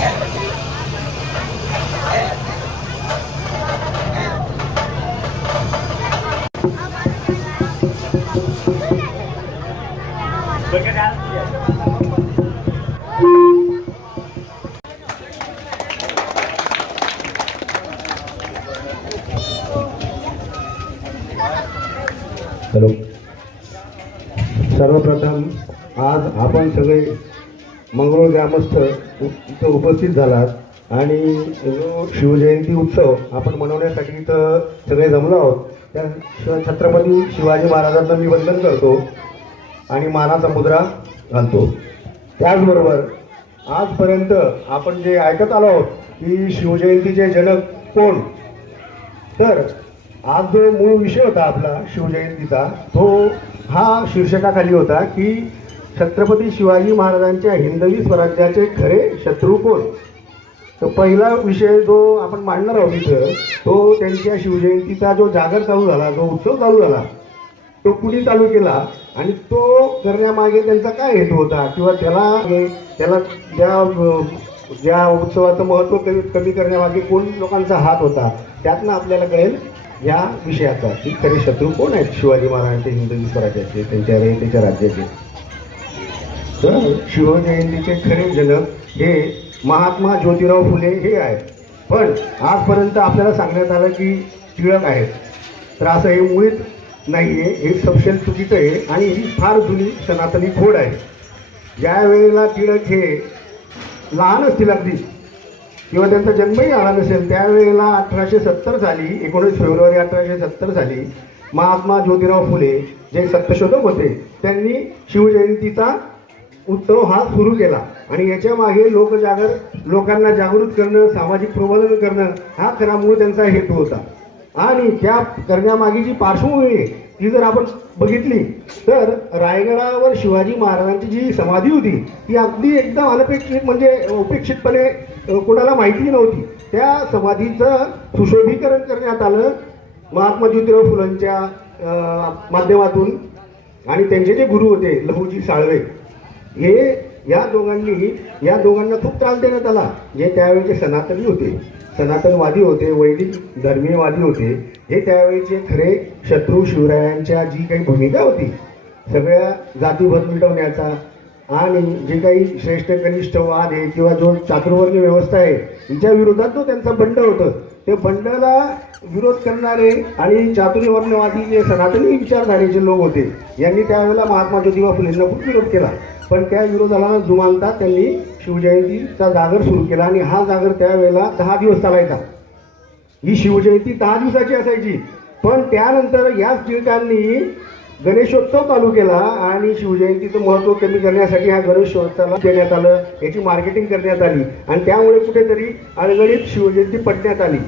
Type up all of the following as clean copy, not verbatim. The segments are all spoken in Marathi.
हॅलो, सर्वप्रथम आज आपण सगळे मंगरूळ ग्रामस्थ इथं उपस्थित झालात आणि जो शिवजयंती उत्सव आपण मनवण्यासाठी इथं सगळे जमलो आहोत. त्या छत्रपती शिवाजी महाराजांना मी वंदन करतो आणि मानाचा मुद्रा घालतो. त्याचबरोबर आजपर्यंत आपण जे ऐकत आलो आहोत की शिवजयंतीचे जनक कोण, तर आज जो मूळ विषय होता आपला शिवजयंतीचा, तो हा शीर्षकाखाली होता की छत्रपती शिवाजी महाराजांच्या हिंदवी स्वराज्याचे खरे शत्रू कोण. तर पहिला विषय जो आपण मांडणार आहोत इथं, तो त्यांच्या शिवजयंतीचा जो जागर चालू झाला, जो उत्सव चालू झाला, तो कुणी चालू केला आणि तो करण्यामागे त्यांचा काय हेतू होता, किंवा त्याला ज्या उत्सवाचं महत्त्व कमी करण्यामागे कोण लोकांचा हात होता, त्यातनं आपल्याला कळेल या विषयाचा की खरे शत्रू कोण आहेत शिवाजी महाराजांचे हिंदवी स्वराज्याचे, त्यांच्या राज्याचे. तर शिवजयंतीचे खरे जनक हे महात्मा ज्योतिराव फुले हे आहेत. पण आजपर्यंत आपल्याला सांगण्यात आलं की टिळक आहेत, तर असं हे मुळीच नाही आहे. हे सपशेल चुकीचं आहे आणि ही फार जुनी सनातनी खोड आहे. ज्या वेळेला टिळक हे लहान असतील अगदी, किंवा त्यांचा जन्मही झाला नसेल, त्यावेळेला 1870 साली 19 फेब्रुवारी 1870 साली महात्मा ज्योतिराव फुले जे सत्यशोधक होते, त्यांनी शिवजयंतीचा उत्सव हा सुरू केला. आणि याच्या मागे लोकांना जागृत करणं, सामाजिक प्रबोधन करणं हा खरा मूळ त्यांचा हेतू होता. आणि त्या करण्यामागे जी पार्श्वभूमी आहे ती जर आपण बघितली तर रायगडावर शिवाजी महाराजांची जी समाधी होती ती अगदी एकदम अनपेक्षित, म्हणजे उपेक्षितपणे कोणाला माहिती नव्हती. त्या समाधीचं सुशोभीकरण करण्यात आलं महात्मा ज्योतिराव फुलेंच्या माध्यमातून. आणि त्यांचे जे गुरु होते लहुजी साळवे, या दोघांना खूप त्रास देण्यात आला. जे त्यावेळेचे सनातनी होते, सनातनवादी होते, वैदिक धर्मीयवादी होते, हे त्यावेळेचे खरे शत्रू शिवरायांच्या जी काही भूमिका होती सगळ्या जातीभेद मिटवण्याचा, आणि जे काही श्रेष्ठ कनिष्ठ वाद आहे किंवा जो चातुर्वर्ण्य व्यवस्था आहे हिच्या विरोधात जो त्यांचा बंड होतं, ते बंडला विरोध करणारे आणि चातुर्वर्ण्यवादी जे सनातनी विचारधारेचे लोक होते, यांनी त्यावेळेला महात्मा ज्योतिबा फुलेंना खूप विरोध केला. पण त्या विरोधाला जुमानता त्यांनी शिवजयंतीचा जागर सुरू केला. आणि हा जागर त्यावेळेला 10 दिवस चालायचा. ही शिवजयंती 10 दिवसाची असायची. पण त्यानंतर याच टिळकांनी गणेशोत्सव चालू केला आणि शिवजयंतीचं महत्त्व कमी करण्यासाठी हा गणेशोत्सवाला देण्यात आलं, याची मार्केटिंग करण्यात आली आणि त्यामुळे कुठेतरी अडगळीत शिवजयंती पडण्यात आली.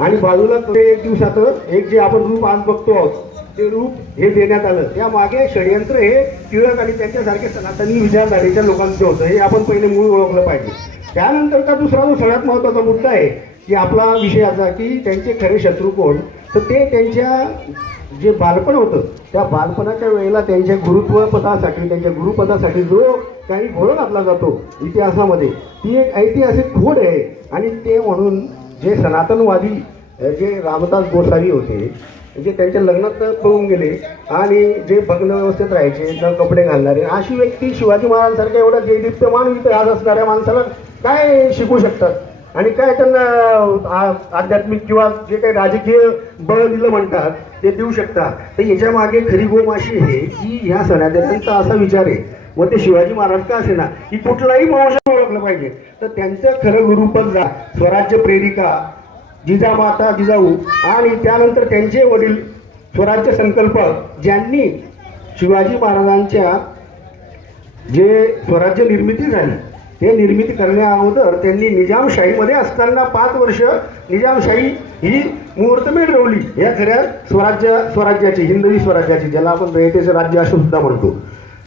आणि बाजूला एक दिवसाचं एक जे आपण रूप आज बघतो आहोत ते रूप हे देण्यात आलं. त्या मागे षडयंत्र हे टिळक आणि त्यांच्यासारखे सनातनी विचारधारेच्या लोकांचं होतं, हे आपण पहिले मूळ ओळखलं पाहिजे. त्यानंतरचा दुसरा जो सगळ्यात महत्त्वाचा मुद्दा आहे की आपला विषयाचा की त्यांचे खरे शत्रू कोण, तर ते त्यांच्या जे बालपण होतं त्या बालपणाच्या वेळेला त्यांच्या गुरुत्वपदासाठी, त्यांच्या गुरुपदासाठी जो काही घोळ घातला जातो इतिहासामध्ये, ती एक ऐतिहासिक खोड आहे. आणि ते म्हणून जे सनातनवादी जे रामदास गोसावी होते, जे त्यांच्या लग्नात पळून गेले आणि जे भग्न व्यवस्थेत राहायचे, न कपडे घालणारे, अशी व्यक्ती शिवाजी महाराजांसारख्या एवढा देदीप्यमान इतिहास असणाऱ्या माणसाला काय शिकू शकतात आणि काय त्यांना आध्यात्मिक किंवा जे काही राजकीय बळ दिलं म्हणतात ते देऊ शकतात. तर याच्या मागे खरी गोमाशी आहे की ह्या सनातन्यांचा असा विचार आहे. मग ते शिवाजी महाराज का असे ना, की कुठलाही वंश ओळखलं पाहिजे, तर त्यांचं खरं गुरुपद स्वराज्य प्रेरिका जिजामाता जिजाऊ आणि त्यानंतर त्यांचे वडील स्वराज्य संकल्पक, ज्यांनी शिवाजी महाराजांच्या जे स्वराज्य निर्मिती झाली ते निर्मिती करण्या अगोदर त्यांनी निजामशाहीमध्ये असताना 5 वर्ष निजामशाही ही मुहूर्तमेढ रोवली या खऱ्या स्वराज्याची, हिंदवी स्वराज्याची, ज्याला आपण रयतेचं राज्य असं सुद्धा म्हणतो.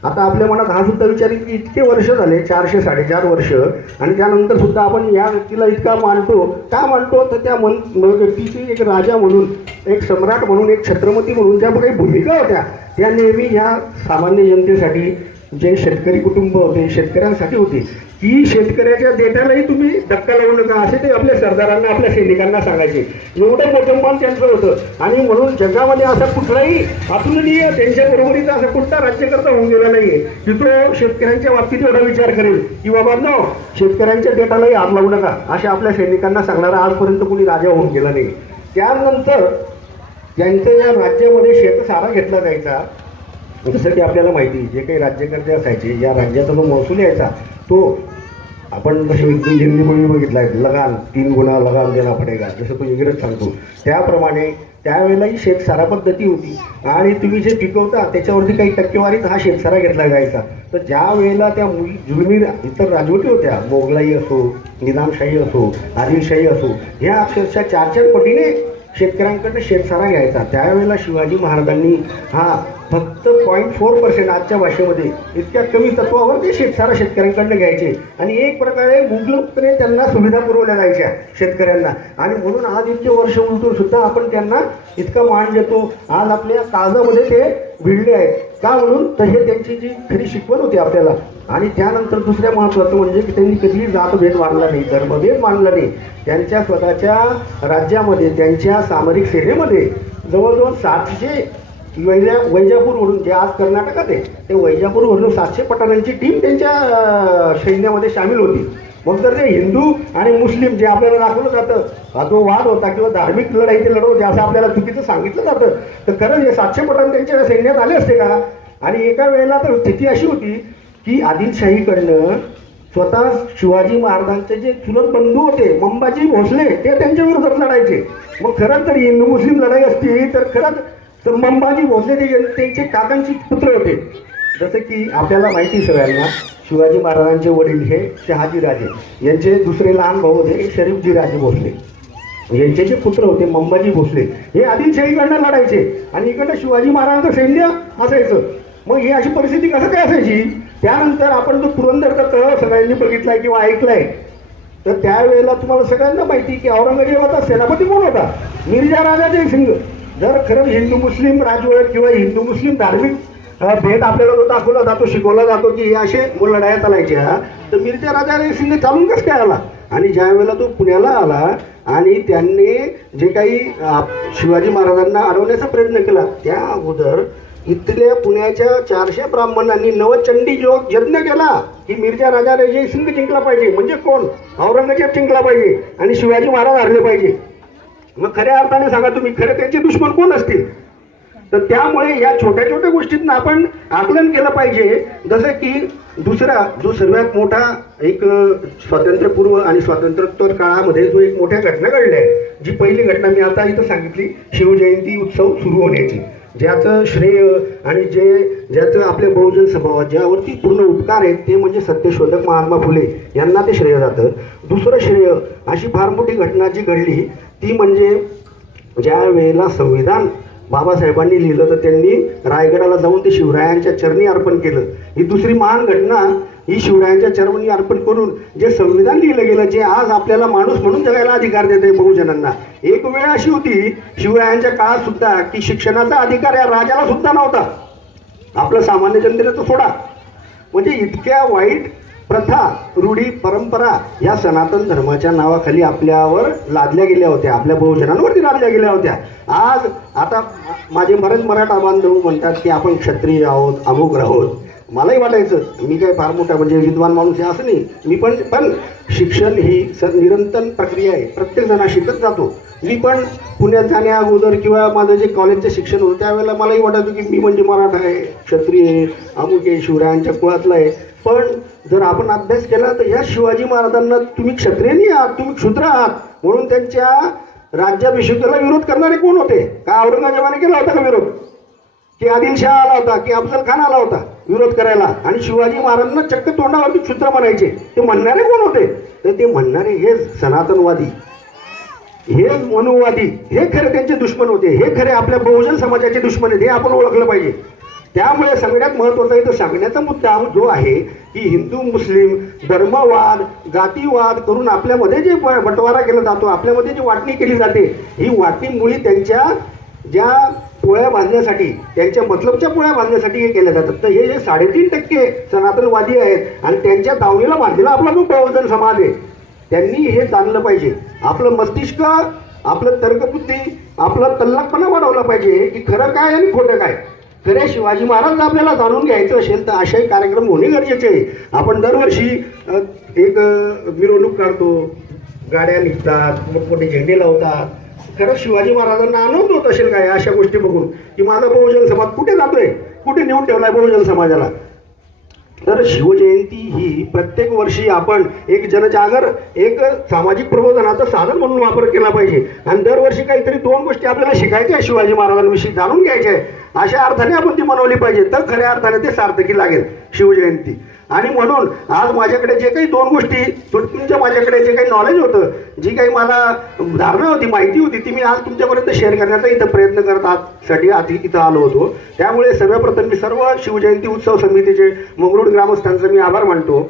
आता आपल्या मनात हा सुद्धा विचार की इतके वर्ष झाले, 400-4.5 वर्ष, आणि त्यानंतर सुद्धा आपण या व्यक्तीला इतका मानतो का मानतो, तर त्या व्यक्तीची एक राजा म्हणून, एक सम्राट म्हणून, एक छत्रपती म्हणून ज्या काही भूमिका होत्या त्या नेहमी ह्या सामान्य जनतेसाठी जे शेतकरी कुटुंब होते, शेतकऱ्यांसाठी होते, की शेतकऱ्याच्या देठालाही तुम्ही धक्का लावू नका असे ते आपल्या सरदारांना, आपल्या सैनिकांना सांगायचे. एवढं मोठं त्यांचं होतं. आणि म्हणून जगामध्ये असा कुठलाही अतुलनीय त्यांच्या बरोबरीचा असा कुठला राज्यकर्ता होऊन गेला नाहीये की तो शेतकऱ्यांच्या बाबतीत एवढा विचार करेल की बाबा नो शेतकऱ्यांच्या देठालाही हात लावू नका अशा आपल्या सैनिकांना सांगणारा आजपर्यंत कोणी राजा होऊन गेला नाही. त्यानंतर त्यांच्या या राज्यामध्ये शेतसारा घेतला जायचा. जसं की आपल्याला माहिती, जे काही राज्यकर्ते असायचे, या राज्याचा जो महसूल यायचा तो आपण जसे हिंदी बोली बघितला आहे, लगान 3 गुणा लगान देना पडेगा, जसं तो इंग्रज सांगतो त्याप्रमाणे त्यावेळेलाही शेतसारा पद्धती होती. आणि तुम्ही जे पिकवता त्याच्यावरती काही टक्केवारीत हा शेतसारा घेतला जायचा. तर ज्या वेळेला त्या जुलमी इतर राजवटी होत्या, मोगलाई असो, निजामशाही असो, आदिलशाही असो, ह्या अक्षरशः 4-4 पटीने शेतकऱ्यांकडनं शेतसारा घ्यायचा. त्यावेळेला शिवाजी महाराजांनी हा फक्त 0.4% आजच्या भाषेमध्ये इतक्या कमी तत्वावर ते शेतसारा शेतकऱ्यांकडनं घ्यायचे. आणि एक प्रकारे मुबलकपणे त्यांना सुविधा पुरवल्या जायच्या शेतकऱ्यांना. आणि म्हणून आज इतके वर्ष उलटून सुद्धा आपण त्यांना इतका मान देतो. आज आपल्या काळजामध्ये ते भिडले आहेत. का म्हणून तर हे त्यांची जी खरी शिकवण होती आपल्याला. आणि त्यानंतर दुसऱ्या महत्त्वाचं म्हणजे की त्यांनी कधीही जातभेद मानला नाही, धर्मभेद मानला नाही. त्यांच्या स्वतःच्या राज्यामध्ये, त्यांच्या सामरिक सेनेमध्ये जवळजवळ 700 वैजापूरवरून, जे आज कर्नाटकात आहे, ते वैजापूरवरून 700 पठाणांची टीम त्यांच्या सैन्यामध्ये सामील होती. मग तर ते हिंदू आणि मुस्लिम जे आपल्याला दाखवलं जातं, हा जो वाद होता किंवा धार्मिक लढाई ते लढवते होते असं आपल्याला चुकीचं सांगितलं जातं, तर खरंच हे 700 पठाण त्यांच्या सैन्यात आले असते का? आणि एका वेळेला तर स्थिती अशी होती की आदिलशाहीकडनं स्वतः शिवाजी महाराजांचे जे चुलत बंधू होते मंबाजी भोसले, ते त्यांच्या विरोधात लढायचे. मग खरंच जर हिंदू मुस्लिम लढाई असती तर खरंच तर मंबाजी भोसले त्यांचे काकांचे पुत्र होते. जसं की आपल्याला माहिती सगळ्यांना, शिवाजी महाराजांचे वडील हे शहाजीराजे, यांचे दुसरे लहान भाऊ होते शरीफजीराजे भोसले, यांचे जे पुत्र होते मंबाजी भोसले, हे आदिलशाहीकडनं लढायचे आणि इकडनं शिवाजी महाराजांचं सैन्य असायचं. मग ही अशी परिस्थिती कसं काय असायची? त्यानंतर आपण जो पुरंदरचा तह सगळ्यांनी बघितलाय किंवा ऐकलाय, तर त्यावेळेला तुम्हाला सगळ्यांना माहिती की औरंगजेबाचा सेनापती कोण होता? मिर्झा राजा जयसिंग. जर खरं हिंदू मुस्लिम राजवट किंवा हिंदू मुस्लिम धार्मिक भेद आपल्याला जो दाखवला जातो, शिकवला जातो की हे असे लढाया चालायच्या, तर मिर्झा राजा जयसिंग चालून कसं काय आला? आणि ज्या वेळेला तो पुण्याला आला आणि त्यांनी जे काही शिवाजी महाराजांना अडवण्याचा प्रयत्न केला, त्या अगोदर इथल्या पुण्याच्या 400 ब्राह्मणांनी नवचंडी यज्ञ केला की मिर्झा राजा जयसिंग जिंकला पाहिजे. म्हणजे कोण? औरंगजेब जिंकला पाहिजे आणि शिवाजी महाराज हरले पाहिजे. मग खऱ्या अर्थाने सांगा तुम्ही, खरे त्यांचे दुश्मन कोण असतील? तर त्यामुळे या छोट्या छोट्या गोष्टींना आपण आकलन केलं पाहिजे. जसं की दुसरा जो सर्वात मोठा एक स्वातंत्र्यपूर्व आणि स्वातंत्र्योत्तर काळामध्ये जो एक मोठ्या घटना घडल्या आहे, जी पहिली घटना मी आता इथं सांगितली, शिवजयंती उत्सव सुरू होण्याची, ज्याचं श्रेय आणि ज्याचं आपल्या बहुजन स्वभावात ज्यावरती पूर्ण उपकार आहेत ते म्हणजे सत्यशोधक महात्मा फुले यांना ते श्रेय जातं. दुसरं श्रेय अशी फार मोठी घटना जी घडली ती म्हणजे ज्या वेळेला संविधान बाबासाहेबांनी लिहिलं तर त्यांनी रायगडाला जाऊन ते शिवरायांच्या चरणी अर्पण केलं. ही दुसरी महान घटना, ही शिवरायांच्या चरणी अर्पण करून जे संविधान लिहिलं गेलं, जे आज आपल्याला माणूस म्हणून जगायला अधिकार देते बहुजनांना. एक वेळ अशी होती शिवरायांच्या काळात सुद्धा की शिक्षणाचा अधिकार या राजाला सुद्धा नव्हता, आपलं सामान्य जनतेला तर सोडा. म्हणजे इतक्या वाईट प्रथा, रूढी, परंपरा या सनातन धर्माच्या नावाखाली आपल्यावर लादल्या गेल्या होत्या, आपल्या बहुजनांवरती लादल्या गेल्या होत्या. आज आता माझे बरेच मराठा बांधव म्हणतात की आपण क्षत्रिय आहोत, अमुक आहोत. मलाही वाटायचं मी काय फार मोठा म्हणजे विद्वान माणूस आहे असं नाही, मी पण शिक्षण ही निरंतर प्रक्रिया आहे, प्रत्येक जण शिकत जातो. मी पण पुण्यात जाण्या अगोदर किंवा माझं जे कॉलेजचं शिक्षण होतं त्यावेळेला मलाही वाटायचं की मी म्हणजे मराठा आहे, क्षत्रिय आहे, अमुक आहे, शिवरायांच्या कुळातला आहे. पण जर आपण अभ्यास केला तर या शिवाजी महाराजांना तुम्ही क्षत्रिय नाही आहात, तुम्ही क्षुद्र आहात म्हणून त्यांच्या राज्याभिषेकाला विरोध करणारे कोण होते? का औरंगजेबाने केला होता का विरोध? की आदिलशाह आला होता, की अफजल खान आला होता विरोध करायला? आणि शिवाजी महाराजांना चक्क तोंडावरती क्षुद्र म्हणायचे. ते म्हणणारे कोण होते? तर ते म्हणणारे हे सनातनवादी, हे मनुवादी, हे खरे त्यांचे दुश्मन होते, हे खरे आपल्या बहुजन समाजाचे दुश्मन आहेत, हे आपण ओळखलं पाहिजे. त्यामुळे सगळ्यात महत्त्वाचा इथं सांगण्याचा मुद्दा जो आहे की हिंदू मुस्लिम धर्मवाद, जातीवाद करून आपल्यामध्ये जे बंटवारा केला जातो, आपल्यामध्ये जी वाटणी केली जाते, ही वाटणी मुळी त्यांच्या ज्या पोळ्या बांधण्यासाठी, त्यांच्या मतलबच्या पोळ्या बांधण्यासाठी हे केल्या जातात. तर हे जे 3.5% सनातनवादी आहेत आणि त्यांच्या दावणीला बांधलेला आपला जो बहुजन समाज आहे, त्यांनी हे जाणलं पाहिजे. आपलं मस्तिष्क, आपलं तर्कबुद्धी, आपला तल्लखपणा वाढवला पाहिजे की खरं काय आणि खोटं काय. खरे शिवाजी महाराज आपल्याला जाणून घ्यायचं असेल तर अशाही कार्यक्रम होणे गरजेचे आहे. आपण दरवर्षी एक मिरवणूक काढतो, गाड्या निघतात, मोठमोठे झेंडे लावतात. खरंच शिवाजी महाराजांना आनंद होत असेल काय अशा गोष्टी बघून की माझा बहुजन समाज कुठे जातोय, कुठे नेऊन ठेवलाय बहुजन समाजाला. तर शिवजयंती ही प्रत्येक वर्षी आपण एक जनजागर, एक सामाजिक प्रबोधनाचं साधन म्हणून वापर केला पाहिजे. आणि दरवर्षी काहीतरी 2 गोष्टी आपल्याला शिकायच्या आहे, शिवाजी महाराजांविषयी जाणून घ्यायच्या आहे, अशा अर्थाने आपण ती मनवली पाहिजे. तर खऱ्या अर्थाने ते सार्थकी लागेल शिवजयंती. आणि म्हणून आज माझ्याकडे जे काही 2 गोष्टी, तुमच्या माझ्याकडे जे काही नॉलेज होतं, जी काही मला धारणा होती, माहिती होती, ती मी आज तुमच्यापर्यंत शेअर करण्याचा इथं प्रयत्न करत साठी इथं आलो होतो. त्यामुळे सर्वप्रथम मी सर्व शिवजयंती उत्सव समितीचे, मंगरुळ ग्रामस्थांचा मी आभार मानतो.